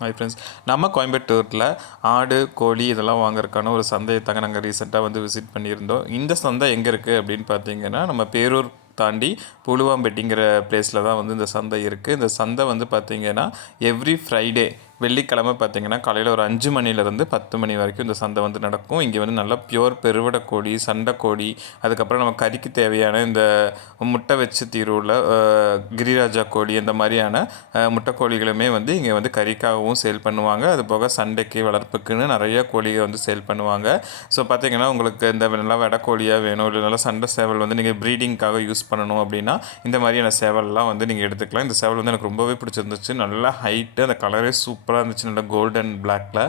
Hi friends, நம்ம கோயம்புத்தூரில் ஆடு கோழி இதெல்லாம் வாங்குறதுக்கான ஒரு சந்தையை தாங்க நாங்கள் ரீசெண்டாக வந்து விசிட் பண்ணியிருந்தோம். இந்த சந்தை எங்கே இருக்குது அப்படின்னு பார்த்தீங்கன்னா, நம்ம பேரூர் தாண்டி புலுவாம்பட்டிங்கிற பிளேஸில் தான் வந்து இந்த சந்தை இருக்குது. இந்த சந்தை வந்து பார்த்திங்கன்னா எவ்ரி ஃப்ரைடே வெள்ளிக்கிழமை பார்த்திங்கன்னா காலையில் ஒரு 5 மணிலேருந்து 10 மணி வரைக்கும் இந்த சந்தை வந்து நடக்கும். இங்கே வந்து நல்லா பியூர் பெருவிட கோழி, சண்டை கோழி, அதுக்கப்புறம் நம்ம கறிக்கு தேவையான இந்த முட்டை வச்சு தீருவில் கிரிராஜா கோழி, இந்த மாதிரியான முட்டைக்கோழிகளுமே வந்து இங்கே வந்து கறிக்காகவும் சேல் பண்ணுவாங்க. அது போக சண்டைக்கு வளர்ப்புக்குன்னு நிறைய கோழியை வந்து சேல் பண்ணுவாங்க. ஸோ பார்த்திங்கன்னா உங்களுக்கு இந்த நல்லா வெடை கோழியாக வேணும், இல்லை நல்லா சண்டை சேவல் வந்து நீங்கள் ப்ரீடிங்காக யூஸ் பண்ணணும் அப்படின்னா இந்த மாதிரியான சேவல்லாம் வந்து நீங்கள் எடுத்துக்கலாம். இந்த சேவல் வந்து எனக்கு ரொம்பவே பிடிச்சிருந்துச்சு. நல்லா ஹைட்டு, அந்த கலரே சூப்பராக இருந்துச்சு. நல்லா கோல்டன் பிளாக்ல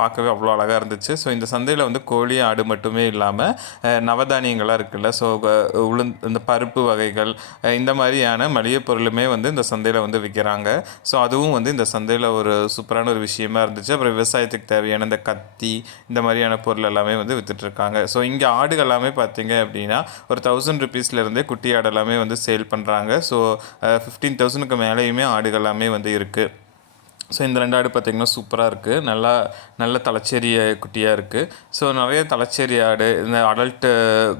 பார்க்கவே அவ்வளோ அழகாக இருந்துச்சு. ஸோ இந்த சந்தையில் வந்து கோழி ஆடு மட்டுமே இல்லாமல் நவதானியங்களாக இருக்குல்ல, ஸோ இந்த பருப்பு வகைகள், இந்த மாதிரியான மளிகை பொருளுமே வந்து இந்த சந்தையில் வந்து விற்கிறாங்க. ஸோ அதுவும் வந்து இந்த சந்தையில் ஒரு சூப்பரான ஒரு விஷயமா இருந்துச்சு. அப்புறம் விவசாயத்துக்கு தேவையான இந்த கத்தி, இந்த மாதிரியான பொருள் எல்லாமே வந்து விற்றுட்ருக்காங்க. ஸோ இங்கே ஆடுகள் எல்லாமே பார்த்தீங்க அப்படின்னா ஒரு 1000 ருபீஸ்லேருந்தே குட்டி ஆடு எல்லாமே வந்து சேல் பண்ணுறாங்க. ஸோ 15,000க்கு மேலேயுமே ஆடுகள் எல்லாமே வந்து இருக்குது. ஸோ இந்த 2 ஆடு பார்த்திங்கன்னா சூப்பராக இருக்குது. நல்ல தலைச்சேரி குட்டியாக இருக்குது. ஸோ நிறைய தலைச்சேரி ஆடு, இந்த அடல்ட்டு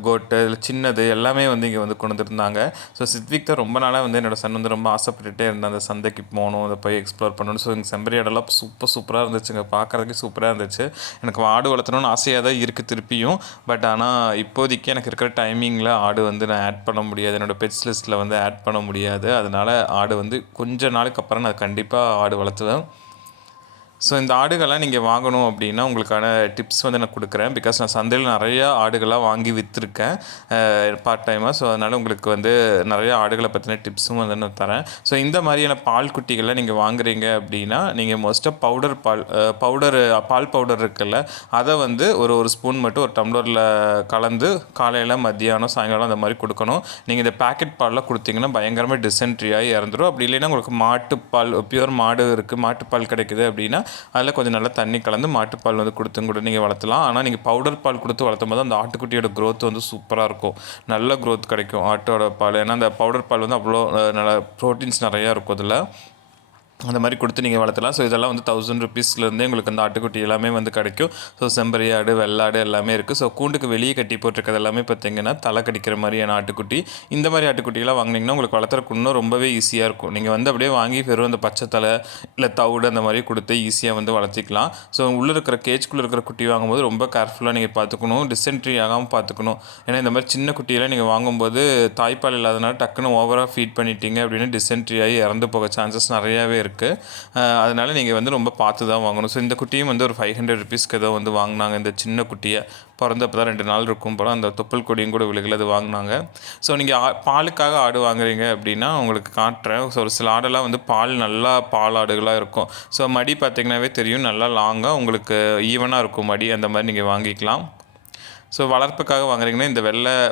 கோட்டு, இதில் சின்னது எல்லாமே வந்து இங்கே வந்து கொண்டு வந்துருந்தாங்க. ஸோ சித்விக் தான் ரொம்ப நாளாக வந்து என்னோடய சன் வந்து ரொம்ப ஆசைப்பட்டுட்டே இருந்தேன், அந்த சந்தைக்கு போகணும், அதை போய் எக்ஸ்ப்ளோர் பண்ணணும். ஸோ இங்கே செம்பரி ஆடெல்லாம் சூப்பராக இருந்துச்சுங்க, பார்க்குறதுக்கு சூப்பராக இருந்துச்சு. எனக்கு ஆடு வளர்த்தணும்னு ஆசையாக தான் இருக்குது திருப்பியும். பட் ஆனால் இப்போதைக்கு எனக்கு இருக்கிற டைமிங்கில் ஆடு வந்து நான் ஆட் பண்ண முடியாது, என்னோடய பெட்ஸ் லிஸ்ட்டில் வந்து ஆட் பண்ண முடியாது. அதனால் ஆடு வந்து கொஞ்ச நாளுக்கு அப்புறம் நான் கண்டிப்பாக ஆடு வளர்த்துவேன். ஸோ இந்த ஆடுகள்லாம் நீங்கள் வாங்கணும் அப்படின்னா உங்களுக்கான டிப்ஸ் வந்து நான் கொடுக்குறேன். பிகாஸ் நான் சந்தையில் நிறையா ஆடுகளாக வாங்கி விற்றுருக்கேன் பார்ட் டைமாக. ஸோ அதனால் உங்களுக்கு வந்து நிறையா ஆடுகளை பற்றின டிப்ஸும் வந்து நான் தரேன். ஸோ இந்த மாதிரியான பால் குட்டிகளை நீங்கள் வாங்குறீங்க அப்படின்னா நீங்கள் மோஸ்ட்டாக பால் பவுடர் இருக்குல்ல, அதை வந்து ஒரு ஸ்பூன் மட்டும் ஒரு டம்ளரில் கலந்து காலையில் மத்தியானம் சாயங்காலம் அந்த மாதிரி கொடுக்கணும். நீங்கள் இந்த பேக்கெட் பாலில் கொடுத்தீங்கன்னா பயங்கரமாக டிசென்ட்ரியாகி இறந்துடும். அப்படி இல்லைன்னா உங்களுக்கு மாட்டுப்பால், பியூர் மாடு இருக்குது, மாட்டுப்பால் கிடைக்குது அப்படின்னா அதில் கொஞ்சம் நல்லா தண்ணி கலந்து மாட்டுப்பால் வந்து கொடுத்து நீங்கள் வளர்த்தலாம். ஆனால் நீங்கள் பவுடர் பால் கொடுத்து வளர்த்தும் போது அந்த ஆட்டுக்குட்டியோட க்ரோத் வந்து சூப்பராக இருக்கும், நல்ல க்ரோத் கிடைக்கும் ஆட்டோட பால். ஏன்னா அந்த பவுடர் பால் வந்து அவ்வளோ நல்ல ப்ரோட்டீன்ஸ் நிறையா இருக்கும் அதில். அந்த மாதிரி கொடுத்து நீங்கள் வளர்த்தலாம். ஸோ இதெல்லாம் வந்து 1000 ருபீஸ்லேருந்தே உங்களுக்கு அந்த ஆட்டுக்குட்டி எல்லாமே வந்து கிடைக்கும். ஸோ செம்பரி ஆடு, வெள்ளாடு எல்லாமே இருக்குது. ஸோ கூண்டுக்கு வெளியே கட்டி போட்டிருக்கிறது எல்லாமே பார்த்திங்கன்னா தலை கடிக்கிற மாதிரியான ஆட்டுக்குட்டி. இந்த மாதிரி ஆட்டுக்குட்டியெல்லாம் வாங்கினீங்கன்னா உங்களுக்கு வளர்த்துறக்கு இன்னும் ரொம்பவே ஈஸியாக இருக்கும். நீங்கள் வந்து அப்படியே வாங்கி வெறும் அந்த பச்சை தலை இல்லை தவிடு அந்த மாதிரி கொடுத்து ஈஸியாக வந்து வளர்த்திக்கலாம். ஸோ உள்ளே இருக்கிற கேஜ்குள்ளே இருக்கிற குட்டி வாங்கும்போது ரொம்ப கேர்ஃபுல்லாக நீங்கள் பார்த்துக்கணும், டிசென்ட்ரி ஆகாமல் பார்த்துக்கணும். ஏன்னா இந்த மாதிரி சின்ன குட்டியெல்லாம் நீங்கள் வாங்கும்போது தாய்ப்பால் இல்லாதனால டக்குன்னு ஓவராக ஃபீட் பண்ணிட்டீங்க அப்படின்னு டிசென்ட்ரி ஆகி இறந்து போக சான்சஸ் நிறையாவே இருக்குது. அதனால் நீங்கள் வந்து ரொம்ப பார்த்து தான் வாங்கணும். ஸோ இந்த குட்டியும் வந்து ஒரு 500 ருபீஸ்க்கு ஏதோ வந்து வாங்கினாங்க. இந்த சின்ன குட்டியை பிறந்தப்போ தான் 2 நாள் இருக்கும் போல் அந்த தொப்புள் கொடியும் கூட விழுகல, அது வாங்கினாங்க. ஸோ நீங்கள் பாலுக்காக ஆடு வாங்குறீங்க அப்படின்னா உங்களுக்கு காட்டுறேன். ஸோ ஒரு சில ஆடெல்லாம் வந்து நல்லா பால் ஆடுகளாக இருக்கும். ஸோ மடி பார்த்திங்கனாவே தெரியும், நல்லா லாங்காக உங்களுக்கு ஈவனாக இருக்கும் மடி. அந்த மாதிரி நீங்கள் வாங்கிக்கலாம். ஸோ வளர்ப்புக்காக வாங்குறீங்கன்னா இந்த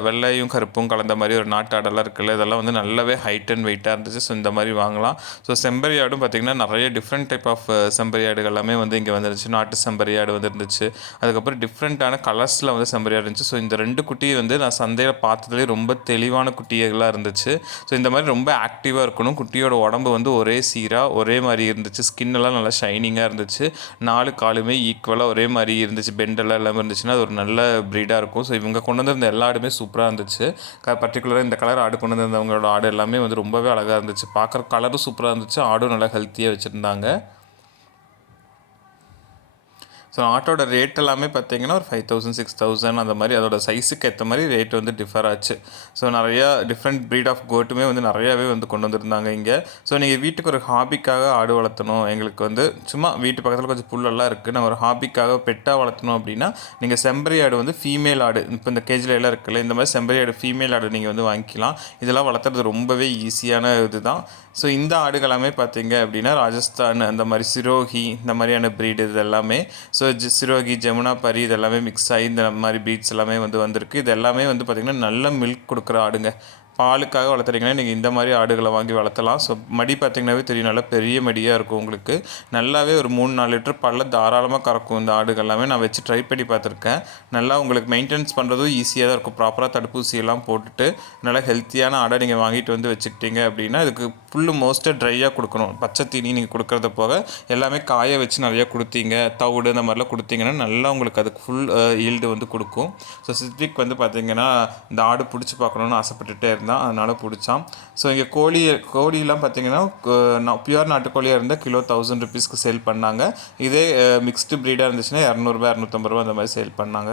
வெள்ளையும் கருப்பும் கலந்த மாதிரி ஒரு நாட்டு ஆடெல்லாம் இருக்குல்ல, இதெல்லாம் வந்து நல்லாவே ஹைட் அண்ட் வெயிட்டாக இருந்துச்சு. ஸோ இந்த மாதிரி வாங்கலாம். ஸோ செம்பரி ஆடும் பார்த்திங்கன்னா நிறைய டிஃப்ரெண்ட் டைப் ஆஃப் செம்பரி ஆடுகள் எல்லாமே வந்து இங்கே வந்துருந்துச்சு. நாட்டு செம்பரி ஆடு வந்து இருந்துச்சு, அதுக்கப்புறம் டிஃப்ரெண்ட்டான கலர்ஸில் வந்து செம்பரி ஆடு இருந்துச்சு. ஸோ இந்த 2 குட்டி வந்து நான் சந்தையில் பார்த்ததுலேயே ரொம்ப தெளிவான குட்டிகளாக இருந்துச்சு. ஸோ இந்த மாதிரி ரொம்ப ஆக்டிவாக இருக்கணும், குட்டியோட உடம்பு வந்து ஒரே சீராக ஒரே மாதிரி இருந்துச்சு, ஸ்கின்னெல்லாம் நல்லா ஷைனிங்காக இருந்துச்சு, 4 காலுமே ஈக்குவலாக ஒரே மாதிரி இருந்துச்சு, பெண்டெல்லாம் எல்லாமே இருந்துச்சுன்னா அது ஒரு நல்ல ப்ரீடாக இருக்கும். ஸோ இவங்க கொண்டு வந்திருந்த எல்லா ஆடுமே சூப்பராக இருந்துச்சு. பர்டிகுலராக இந்த கலர் ஆடு கொண்டு வந்திருந்தவங்களோட ஆடு எல்லாமே வந்து ரொம்பவே அழகாக இருந்துச்சு, பார்க்குற கலரும் சூப்பராக இருந்துச்சு, ஆடும் நல்லா ஹெல்த்தியாக வச்சுருந்தாங்க. ஸோ ஆட்டோட ரேட் எல்லாமே பார்த்திங்கன்னா ஒரு 5000 6000 அந்த மாதிரி அதோட சைஸுக்கு ஏற்ற மாதிரி ரேட் வந்து டிஃபர் ஆச்சு. ஸோ நிறையா டிஃப்ரெண்ட் ப்ரீட் ஆஃப் கோட்டுமே வந்து நிறையாவே வந்து கொண்டு வந்துருந்தாங்க இங்கே. ஸோ நீங்கள் வீட்டுக்கு ஒரு ஹாபிக்காக ஆடு வளர்த்தணும், எங்களுக்கு வந்து சும்மா வீட்டு பக்கத்தில் கொஞ்சம் புல்லெல்லாம் இருக்குது, நான் ஒரு ஹாபிக்காக பெட்டாக வளர்த்தணும் அப்படின்னா நீங்கள் செம்பரி ஆடு வந்து ஃபீமேல் ஆடு, இப்போ இந்த கேஜில் எல்லாம் இருக்குல்ல, இந்த மாதிரி செம்பரி ஆடு ஃபீமேல் ஆடு நீங்கள் வந்து வாங்கிக்கலாம். இதெல்லாம் வளர்த்துறது ரொம்பவே ஈஸியான இது தான். ஸோ இந்த ஆடுகளாமே பார்த்திங்க அப்படின்னா ராஜஸ்தான் அந்த மாதிரி சிரோஹி இந்த மாதிரியான ப்ரீடு இது எல்லாமே. ஸோ சிரோகி, ஜமுனா பரி இதெல்லாமே மிக்ஸ் ஆகி இந்த மாதிரி ப்ரீட்ஸ் எல்லாமே வந்து வந்திருக்கு. இது எல்லாமே வந்து பார்த்திங்கன்னா நல்ல மில்க் கொடுக்குற ஆடுங்க. பாலுக்காக வளர்த்துறீங்கன்னா நீங்கள் இந்த மாதிரி ஆடுகளை வாங்கி வளர்த்தலாம். ஸோ மடி பார்த்திங்கனாவே தெரியும், நல்லா பெரிய மடியாக இருக்கும் உங்களுக்கு. நல்லாவே ஒரு 3-4 லிட்டர் பாலில் தாராளமாக கறக்கும் இந்த ஆடுகள் எல்லாமே. நான் வச்சு ட்ரை பண்ணி பார்த்துருக்கேன். நல்லா உங்களுக்கு மெயின்டெனன்ஸ் பண்ணுறதும் ஈஸியாக தான் இருக்கும். ப்ராப்பராக தடுப்பூசியெல்லாம் போட்டுட்டு நல்லா ஹெல்த்தியான ஆடை நீங்கள் வாங்கிட்டு வந்து வச்சுக்கிட்டீங்க அப்படின்னா, இதுக்கு ஃபுல்லு மோஸ்ட்டாக ட்ரையாக கொடுக்கணும். பச்சை தீனி நீங்கள் கொடுக்குறத போக எல்லாமே காய வச்சு நிறையா கொடுத்தீங்க, தவிடு இந்த மாதிரிலாம் கொடுத்தீங்கன்னா நல்லா உங்களுக்கு அதுக்கு ஃபுல் ஈல்டு வந்து கொடுக்கும். ஸோ சித்விக் வந்து பார்த்திங்கன்னா இந்த ஆடு பிடிச்சி பார்க்கணுன்னு ஆசைப்பட்டுட்டே இருந்தான், அதனால் பிடிச்சான். ஸோ இங்கே கோழியெலாம் பார்த்திங்கன்னா பியூர் நாட்டுக்கோழியாக இருந்தால் கிலோ 1000 ருபீஸ்க்கு சேல் பண்ணாங்க. இதே மிக்ஸ்டு ப்ரீடாக இருந்துச்சுன்னா 200 250 ரூபா அந்த மாதிரி சேல் பண்ணாங்க.